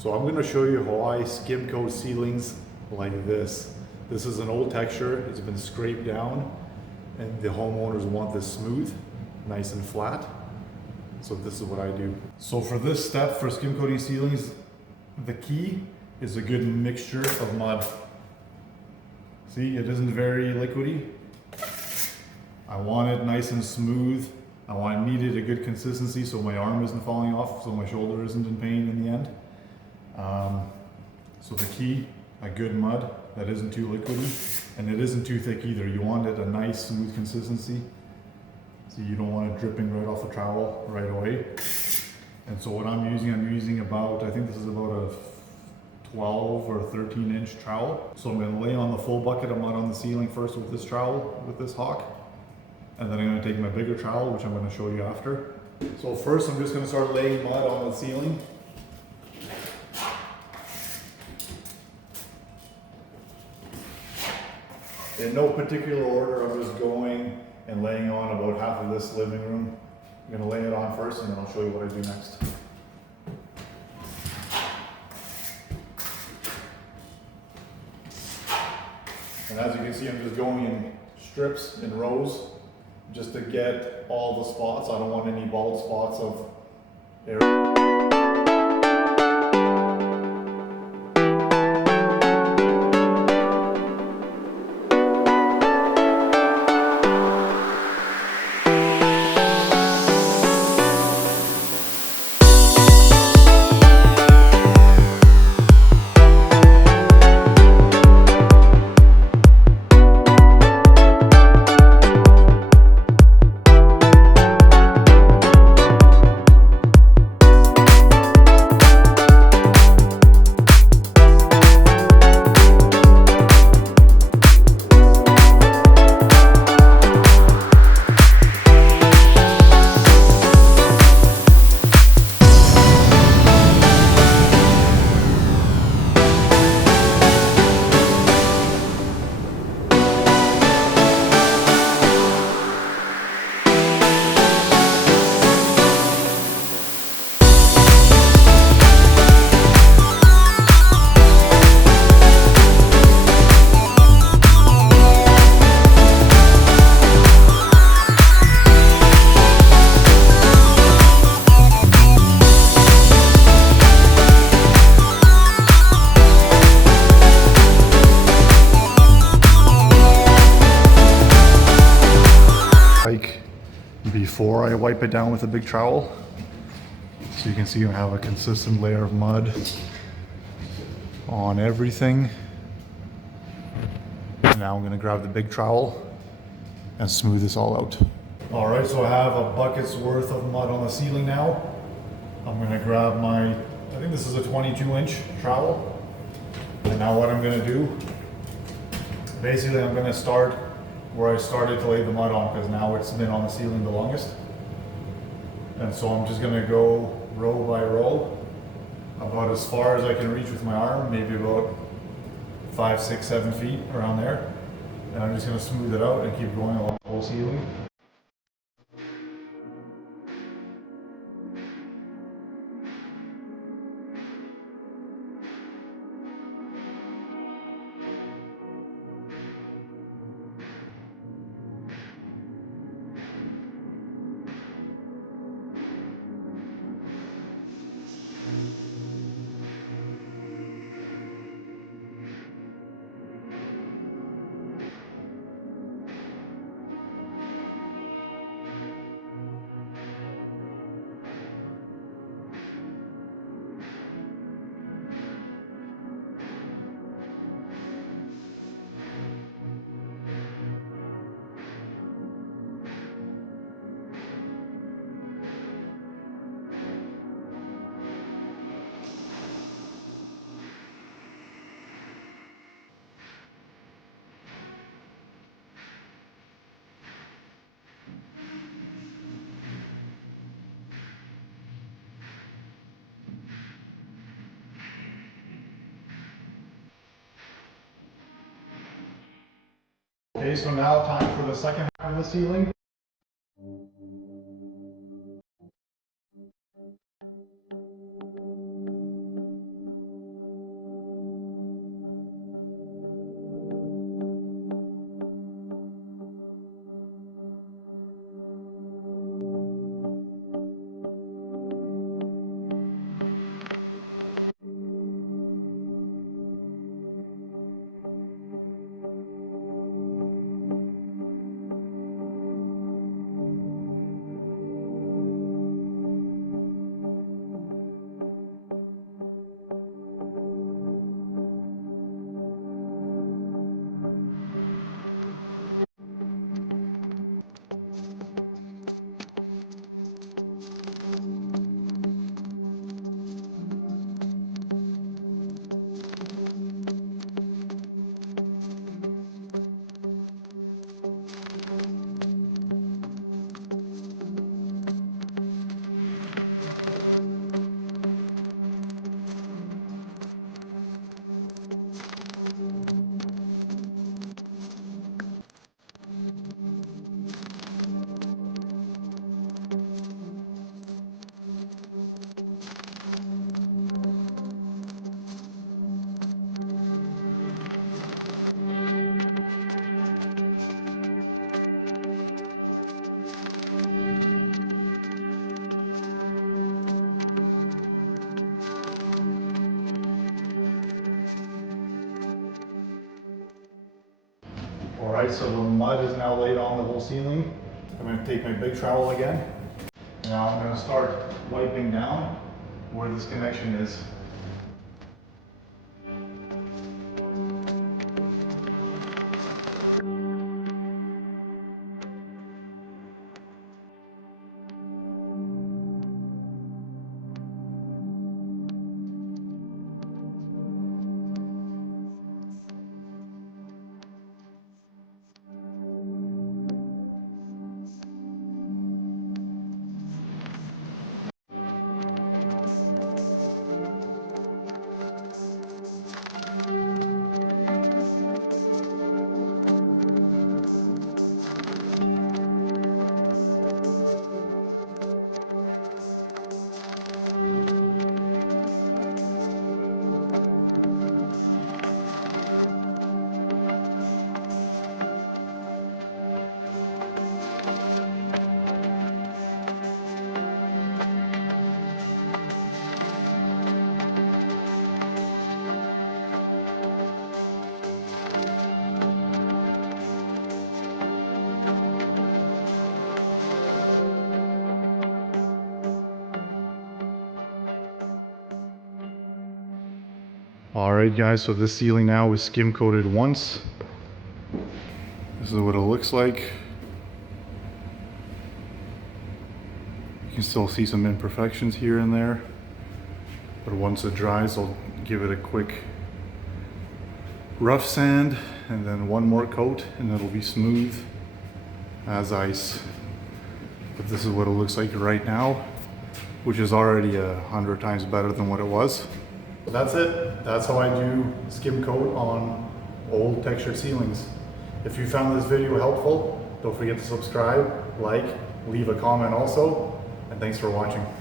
So I'm going to show you how I skim coat ceilings like this. This is an old texture, it's been scraped down, and the homeowners want this smooth, nice and flat. So this is what I do. So for this step, for skim coating ceilings, the key is a good mixture of mud. See, it isn't very liquidy. I want it nice and smooth. I needed a good consistency so my arm isn't falling off, so my shoulder isn't in pain in the end. So the key, a good mud that isn't too liquidy, and it isn't too thick either. You want it a nice smooth consistency, so you don't want it dripping right off the trowel right away. And so what I'm using about, I think this is about a 12 or 13 inch trowel. So I'm going to lay on the full bucket of mud on the ceiling first with this trowel, with this hawk. And then I'm going to take my bigger trowel, which I'm going to show you after. So first I'm just going to start laying mud on the ceiling. In no particular order, I'm just going and laying on about half of this living room. I'm going to lay it on first and then I'll show you what I do next. And as you can see, I'm just going in strips, in rows, just to get all the spots. I don't want any bald spots of air. Before I wipe it down with a big trowel, so you can see I have a consistent layer of mud on everything. And now I'm going to grab the big trowel and smooth this all out. All right, so I have a bucket's worth of mud on the ceiling now. I'm going to grab my, I think this is a 22-inch trowel. And now what I'm going to do, basically I'm going to start where I started to lay the mud on, because now it's been on the ceiling the longest. And so I'm just gonna go row by row, about as far as I can reach with my arm, maybe about 5, 6, 7 feet around there. And I'm just gonna smooth it out and keep going along the whole ceiling. Okay, so now time for the second half of the ceiling. right, so the mud is now laid on the whole ceiling. I'm gonna take my big trowel again. Now I'm gonna start wiping down where this connection is. All right, guys, so this ceiling now is skim coated once. This is what it looks like. You can still see some imperfections here and there, but once it dries, I'll give it a quick rough sand and then one more coat and it'll be smooth as ice. But this is what it looks like right now, which is already 100 times better than what it was. That's it. That's how I do skim coat on old textured ceilings. If you found this video helpful, don't forget to subscribe, like, leave a comment also, and thanks for watching.